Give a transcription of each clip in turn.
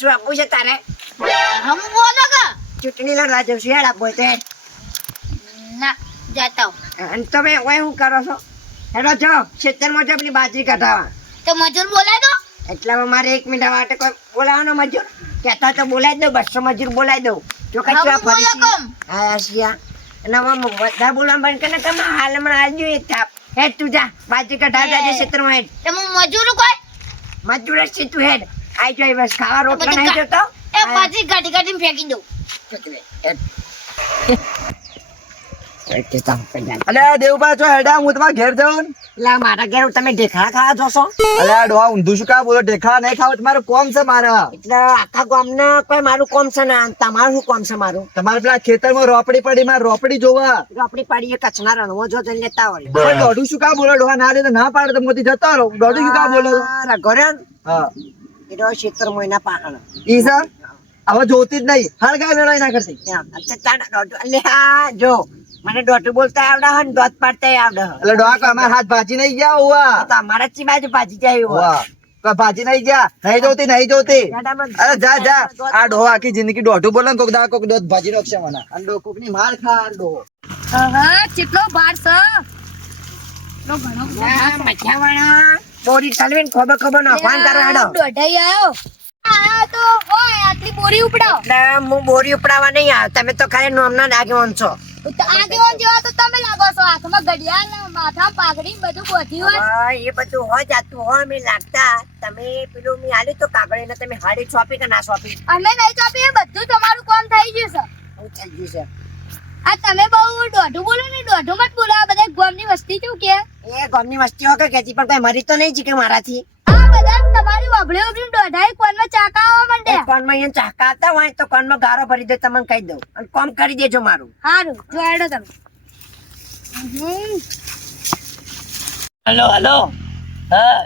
શું આપવું છે તારે હમ બોલો કે ચૂંટણી લડવા જવું છું હેડ આપવું તો હેડ. ના જાતા અને તમે ઓય હું કરો છો? હેડો જો ખેતરમાં જો પેલી બાજરી કઢાવા. તો મજૂર બોલાય દો. એટલામાં મારે એક મિનિટ માટે કોઈ બોલાવવાનો મજૂર? કહેતા તો બોલાવી દઉં બસો મજૂર બોલાવી દઉં. જો હા, આ હું શિયા બધા બોલવા બંધ કરીને તમે હાલ હમણાં આજુ એક થાપ. હેડ તું જા બાજરી કઢા જાજે ખેતરમાં હેડ. તો હું મજૂર કોઈ? મજૂર જ છે તું હેડ. આઈ જાય બસ ખાવા રોટલો નહીં જોતો એ પછી ગાડી ગાડી ફેંકી દઉં. અલ્યા દેવબા છો હેડા હું તમારા ઘેર જાઉં. એટલે મારા ઘેર તમે ઢેખા ખાવા જોશો. અલ્યા ડોહા ઊંધું શું કા બોલો ઢેખા નહીં ખાવ તમારું કોમ છે મારા? એટલે આખા ગામને કોઈ મારું કોમ છે ને તમારું શું કોમ છે મારું? તમારે પેલા ખેતરમાં રોપડી પડી માં રોપડી જોવા. રોપડી પાડીએ કચના રણવો જો જઈને લેતા હોય. પણ દોઢું શું કા બોલો ડોહા ના દે ના પાડે તો મોતી જતો રહો. દોઢું શું કા બોલો? ઘરે હા. એ રહ્યો મહિના પાકણ ઈ સર હવે જોતી જ નહીં. હર ગાય વેળાય ના કરતી. એમ. અચ્છા, તાણ દોઢું. એટલે આ જો. મને દોઢું બોલતા આવડે હે ને દોત પાડતા આવડે હે. એટલે ડોહા કો હાથ ભાજી નહીં ગયા હોવા તો અમારા ચી બાજુ ભાજી જાય હોવા ભાજી નહીં ગયા? નહીં જોતી નહીં જોતી. અરે જા જા. આ ડોહા આખી જિંદગી દોઢું બોલે ને કોક દા કોક દોત ભાજી રોકશે મને. અને ડો કોકની માર ખા અને હા કેટલો ભાર છે? કેટલો ઘણો આ મજાવાળા બોરી ઠલવીને ખોબે ખોબે નાખવાનું તારે હેડો. દોઢાઈ આયો? આયા તો હોય આટલી બોરી ઉપડાવ. એટલે હું બોરી ઉપડાવા નહીં આવ્યો. તમે તો ખાલી નોમના આગેવાન છો. તો આગેવાન જેવા તો તમે લાગો છો હાથમાં ઘડિયાળ માથામાં પાઘડી બધું બોધી હોય. એ બધું હોય જાતું હોય મેં લાગતા. તમે પેલું મેં આલ્યું તો કાગળ એને તમે હાડી છોપી કે ના છોપી? અમે નહીં એ બધું તમારું કામ થઈ ગયું છે. થઈ ગયું છે? આ તમે બહુ દોઢું બોલો ને દોઢું મત બોલો. આ બધા ગામની વસ્તી શું કે? એ ગામની વસ્તી હોય કે કેતી પણ કોઈ મરી તો નહીં જીકે મારાથી. આ બધા તમારી વાભળી વાભળી દોઢાઈ કોનમાં ચાકા આવવા માંડે કોનમાં અહીંયા ચાકા આવતા હોય તો કોનમાં ગારો ભરી દે તમને કહી દઉં. અને કોમ કરી દેજો મારું. સારું જોડો તમે. Hello hello. હા.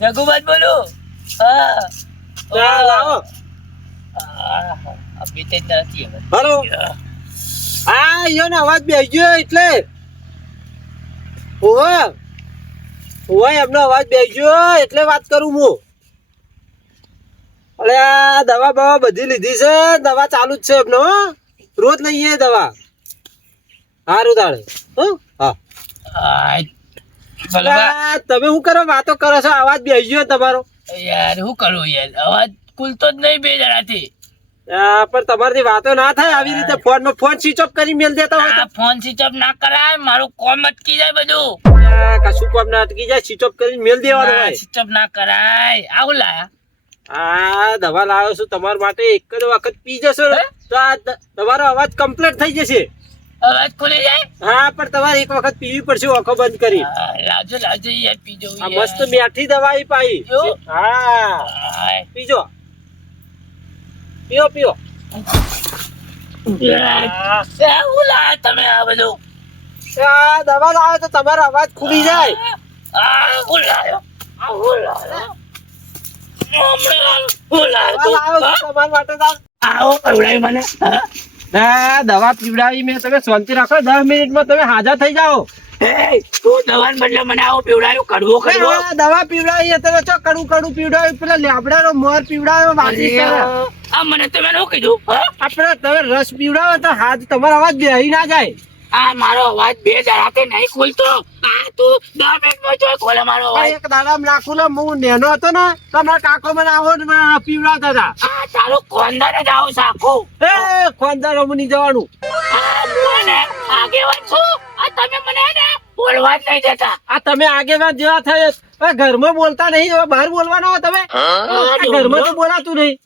જગુબાજ બોલું? હા. લાવો. હા, અભી તો નથી હવે. હલો. હા યો ને અવાજ ગયો એટલે. ઓય ઓય એમનો અવાજ ગયો એટલે વાત કરું હું. અરે આ દવા બવા બધી લીધી છે દવા ચાલુ જ છે એમનો હો. રોજ લઈએ દવા. સારું હો? હા. બોલો બા. આ તમે શું કરો? વાતો કરો છો અવાજ ગયો તમારો. યાર શું કરું યાર? અવાજ કુલતો જ નહીં બે જણાથી. આ, પણ તમારી વાતો ના થાય આવી રીતે ફોન નો ફોન સ્વિચ ઓફ કરી મેલ દેતા હોય ફોન સ્વિચ ઓફ ના કરાય મારું કોમ અટકી જાય બધું. કશું કોમ ના અટકી જાય સ્વિચ ઓફ કરીને મેલ દેવાનું હોય. સ્વિચ ઓફ ના કરાય. આવું લાયા? આ દવા લાવ્યો છું તમારા માટે એક જ વખત પી જશો. તો આ તમારો અવાજ કમ્પ્લીટ થઈ જશે. અવાજ ખુલી જાય? હા પણ તમારે એક વખત પીવી પડશે આંખો બંધ કરી. લાજો લાવજો યાર પીજો. મસ્ત મીઠી દવા પાઈ. હા. પીજો. પીઓ પીઓ. આ તમે આ બધું દવા લાવે તો તમારો અવાજ ખુલી જાય હું હું દવા? પીવડાવી મેં. તમે શાંતિ રાખો દસ મિનિટમાં તમે હાજર થઈ જાઓ. તું દવાને બદલે મને આવો પીવડાયો કડવો કડવો દવા પીવડાવી તમે ચો કડું કડું પીવડાવ્યું પેલા લેબડાનો મોર પીવડાવ્યો કરે આ મને તમે શું કીધું હા? આપણે તમે રસ પીવડાવો તો હાથ તમારો અવાજ બેહી ના જાય. આ મારો અવાજ બે દાડાથી નહીં ખોલતો. આ તું દસ મિનિટમાં જોઈ ખોલે મારો અવાજ. એક દાડા નાખું ને હું નેનો હતો ને તમારા કાકો મને આવો ને પીવડાવતા હતા. આ તારો કોંદર જ આવો સાખો. એ ખોંદારો નહીં જવાનું. હું ને આગેવાન છું? આ તમે મને હે ને બોલવા જ નહીં દેતા. આ તમે આગેવાન જેવા થયે ઘર ઘરમાં બોલતા નહીં હવે બહાર બોલવાના હોય તમે. ઘરમાં તો બોલાતું નહીં.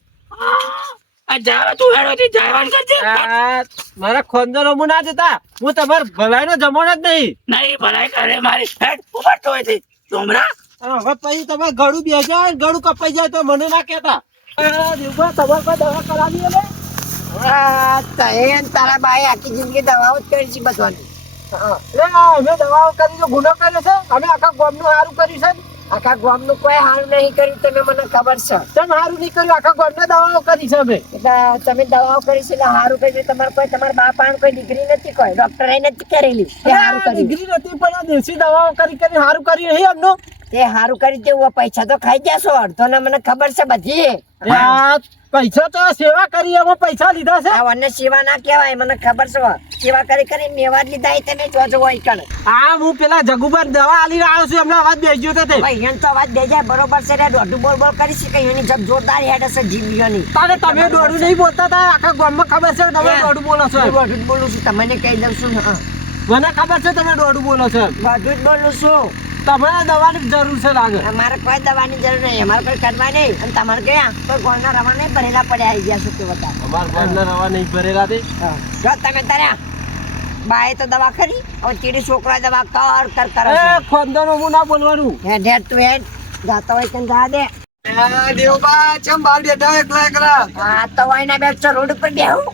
મારા ખોંદારો હું ના જતા. હું તમાર ભલાઈ નો જમાનો જ નહીં. નહીં ભલાઈ કરે મારી. હેડ ઉપર તો હવે પછી તમે ગળું બે જાય ગળું કપાઈ જાય તો મને ના કહેતા. દેવભા, તમારે કોઈ દવા કરાવી હે ને? આ તને ને તારા બાએ આખી જિંદગી દવાઓ જ કરી છે આ અમે દવાઓ કરી ગુનો કર્યો છે અમે આખા ગામનું સારું કર્યું છે આખા ગામનું કોઈ હાલ નહીં કર્યું તમે મને ખબર છે. તમે સારું નહીં કર્યું? આખા ગામને દવાઓ કરી છે અમે. એટલે તમે દવાઓ કરી છે એટલે સારું કર્યું. તમારે કોઈ તમારા બાપાને કોઈ ડિગ્રી નથી કોઈ? ડોક્ટરે નથી કરેલી હારું ડિગ્રી નથી પણ દેશી દવાઓ કરી કરી સારું કરી નહીં એમનું. તે હારું કરી દેવું પૈસા તો ખાઈ જશો અડધો ને મને ખબર છે બધી. પૈસા તો સેવા કરી એમાં પૈસા લીધા છે? અને સેવા ના કહેવાય મને ખબર છે સેવા કરી કરી મેવા લીધા તમે જોજો હોય કણ. હા હું પેલા જગુબર દવા આલી રહ્યો છું એમને અવાજ બેસી ગયો તે. ભાઈ એને તો અવાજ બે જાય બરોબર છે રે દોઢું બોલ બોલ કરી શકે એની જબ જોરદાર હેડ હશે જીવીઓની. તારે તમે દોઢું નહીં બોલતા તા આખા ગામમાં ખબર છે તમે દોઢું બોલો છો? દોઢું બોલું છું તમને કહી દઉં છું મને ખબર છે તમે દોઢું બોલો છો? દોઢું જ બોલું છું. તમને દવાની જરૂર છે લાગે. અમારે કોઈ દવાની જરૂર નહીં. અમારે કોઈ કરવા નહીં. અને તમારે ગયા કોઈ ગોળના રવા નહીં ભરેલા પડ્યા આવી ગયા શું કે બતા અમારે ઘરના રવા નહીં ભરેલા તે. જો તમે તાર્યા બાએ તો દવા ખરી? હવે ચીડી છોકરા દવા કર કર કર. એ ખોંદાનો હું ના બોલવાનું. છે હેડ હેડ તું હેડ. જાતો હોય કે જા દે? દેવબા ચમ બહાર બેઠા એકલા એકલા? હા તો બેઠ રોડ ઉપર બેહું.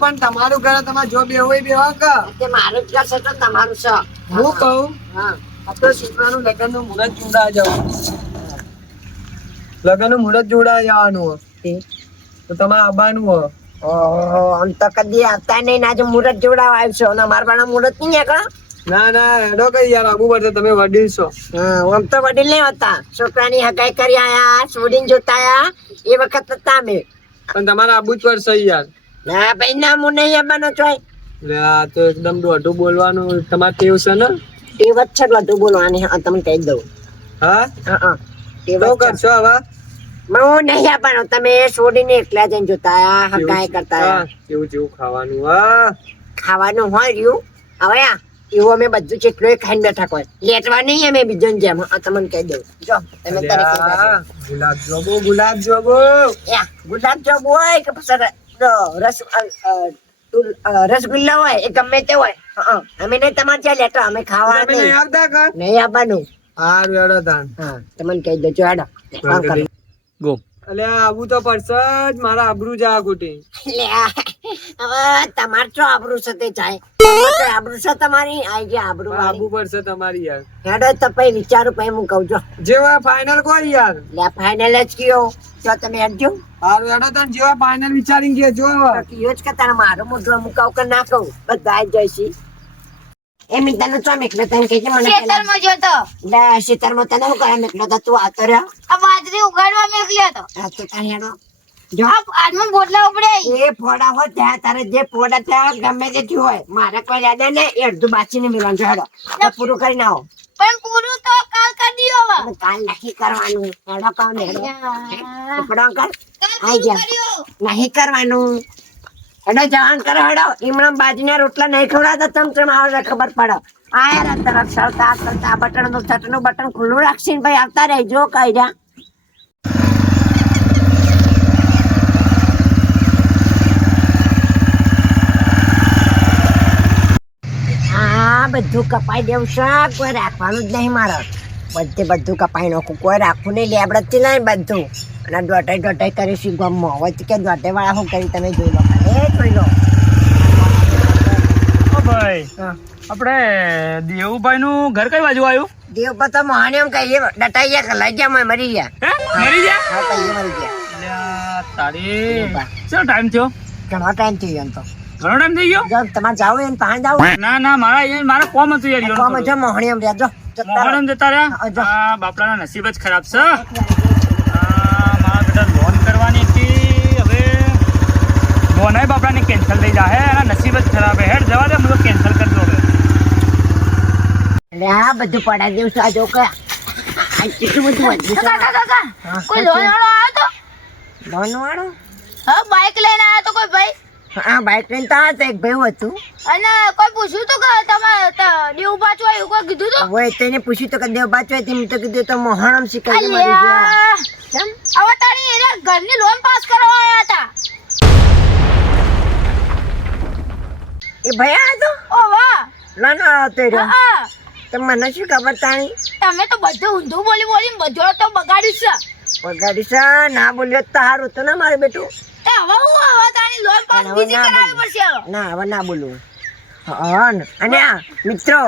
પણ તમારું ઘર તમારે જો બેહવું હોય બેહો કે? મારું જ છે તો તમારું છે. હું કહું? હા. આ તો શીખવાનું મુહૂર્ત જોડા જવાનું. લગ્ન મુહૂર્ત જોડા જવાનું તો તમારે આવવાનું હો આમ તો કદી આવતા નહીં ના મુહૂર્ત જોડાવા આવ્યો છે અને મારા મુહૂર્ત નહીં નીકળે? ના ના હેડો કઈ યાર આબુ પડશે તમે વડીલ છો. આમ તો વડીલ નહીં હતા. છોકરાની હગાઈ કરી આયા છોડીને જોતા આયા. એ વખત હતા અમે. પણ તમારે આબુ જ પડશે યાર. ના ભાઈ ના હું નહીં આવવાનો છો તો એકદમ દોઢું બોલવાનું તમારે કેવું છે ને? તે વચ્ચે જ બધું બોલવાની હા તમને કહી દઉં હા હા હા તે તો વચ્ચે કરશો હવે હું નહીં આવવાનો તમે છોડીને એકલા જઈને જોતા આયા હગાઈ કરતા હા, આયા કેવું જેવું ખાવાનું હા ખાવાનું હોય રહ્યું હવે આ એવું અમે બધું જેટલું ખાઈને બેઠા કોઈ લેટવા નહીં અમે બીજો જેમ હા તમને કહી દઉં જો તમે તારે કહી દેજો. અલ્યા, ગુલાબ જોબો ગુલાબ જોબો યા ગુલાબ જાંબુ હોય કે પછી ર- ર- રસ અ, અ, તુલ- અ, રસગુલ્લા હોય એ ગમે તે હોય હં, અમે નહીં તમારે ત્યાં લેતો અમે ખાવા નહીં. આવતા નહીં આપવાનું હારું હેડો તાન હા તમને કહી દેજો હેડો. ફોન ગો. અલ્યા આવું તો પડશે જ. મારા આબરૂ જા ખોટી હવે તમાર છો આબરૂ છે તે જાય આબરૂ છે તમારી? આઈ ગયા આબરૂ આબુ પડશે તમારી યાર. હેડો તો પછી વિચારું પછી હું કહું છું જેવા ફાઇનલ કોઈ યાર. લે ફાઇનલ જ કયો. જો તમે હેડજો. હારું હેડો તને જેવા ફાઇનલ વિચારીને કે જો કયો જ કે તારે મારું મોઢું મુકાવ કે ના કહું. બધા જઈશી એમ તને ચો મેકલો તને કે મને પેલા. ખેતરમાં જોતો શેતરમાં તને હું કરે એકલો તો તું આતો રહ્યો. આ બાજરી ઉગાડવા મેકલ્યો તો આ તો તારે હેડો જો. આ હાથમાં બોટલા ઉપડે એ ફોડા હો ત્યાં તારે જે ફોડા ત્યાં ગમે તે થયું હોય મારે કોઈ યાદ ને એ અડધું બાચીને મિલવાનું છે હેડો. તો પૂરું કરી નાખો. પણ પૂરું તો કાલ કરી દીધો હવે. કાલ નથી કરવાનું. હેડો ને હેડો. યાર. કર આઈ જા. નહીં કરવાનું. હેડો જવાન કરો હેડો, ઈમણા બાજીના રોટલા નહીં ખવડાવતા, તમ તમ આવે ખબર પડે. આયા તરફ સળતા સળતા બટનનું છટનું બટન ખુલ્લું રાખીને ભાઈ આવતા રહેજો કઈ જા હા બધું કપાઈ દેવું છે, કોઈ રાખવાનું જ નહીં મારે. બધે બધું કપાઈ નાખું, કોઈ રાખવું નહીં લેબડતી નહીં બધું. અને દોઢાઈ દોઢાઈ કરીશું ગમો. વચ્ચે કે દોટે વાળા શું કરી તમે જોઈ લો. ભાઈ આપણે દેવુભાઈ નું ઘર કઈ બાજુ આવ્યું? દેવ પર તો મોહને એમ કહીએ ડટાઈ ગયા લઈ ગયા મરી ગયા. મરી ગયા? મરી ગયા. તારી. ટાઈમ થયો? ઘણો ટાઈમ થઈ ગયો તો. ઘણો ટાઈમ થઈ ગયો? તમારે જાવ એને પાંચ જાવ ના ના મારા મારા કોમ હતું યાર કોમ છે મોહણી એમ રહ્યા જો જતા રહ્યા? બાપડાના નસીબ જ ખરાબ છે આ મારા બેટા લોન કરવાની હતી હવે લોન બાપડાને કેન્સલ થઈ જાય એના નસીબ જ ખરાબ હે હેડ જવા દે હું તો કેન્સલ કરી દો એટલે આ બધું પડા દેવું છે આ જો કે આ કેટલું બધું વધ્યું કાકા કાકા હા, કોઈ લોન વાળો આવ્યો તો? લોન વાળો હા બાઇક લઈને આવ્યો તો કોઈ ભાઈ? હા બાઈક લઈને તો આવ્યો એક ભાઈ હતું. અને કોઈ પૂછ્યું તો કે તમારે દેવ પાછું આવ્યું કોઈ કીધું તો? હોય તેને પૂછ્યું તો કે દેવ બાચો તેમ તો કીધું તો મોહણમ શીખાય મારી ગયા હવે તારી એને ઘરની લોન પાસ કરવા આવ્યા હતા. એ ભાઈ આ તો ઓ વાહ. વાળો હતો એ હા તો મને શું ખબર તાણી? તમે તો બધું ઊંધું બોલી બોલી બધો તો બગાડ્યું છે. બગાડ્યું છે? ના બોલ્યો તો સારું તો ના મારે બેટું? તે હવે હું હવે તાણી લોન પાસ બીજી કરાવવી પડશે ના હવે ના બોલવું હન અને મિત્રો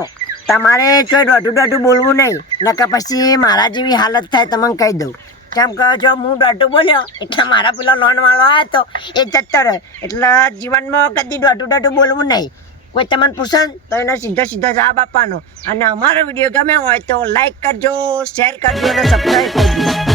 તમારે કોઈ દોઢું દોઢું બોલવું નહીં. નકર પછી મારા જેવી હાલત થાય તમને કહી દઉં. કેમ કે જો હું દોઢું બોલ્યો. એટલે મારા પેલો લોનવાળો આવ્યો તો એ જતો રહ્યો એટલે જીવનમાં કદી દોઢું દોઢું બોલવું નહીં. કોઈ તમને પૂછે તો એને સીધો સીધો જવાબ આપવાનો. અને અમારો વીડિયો ગમે હોય તો લાઈક કરજો શેર કરજો અને સબસ્ક્રાઈબ કરજો.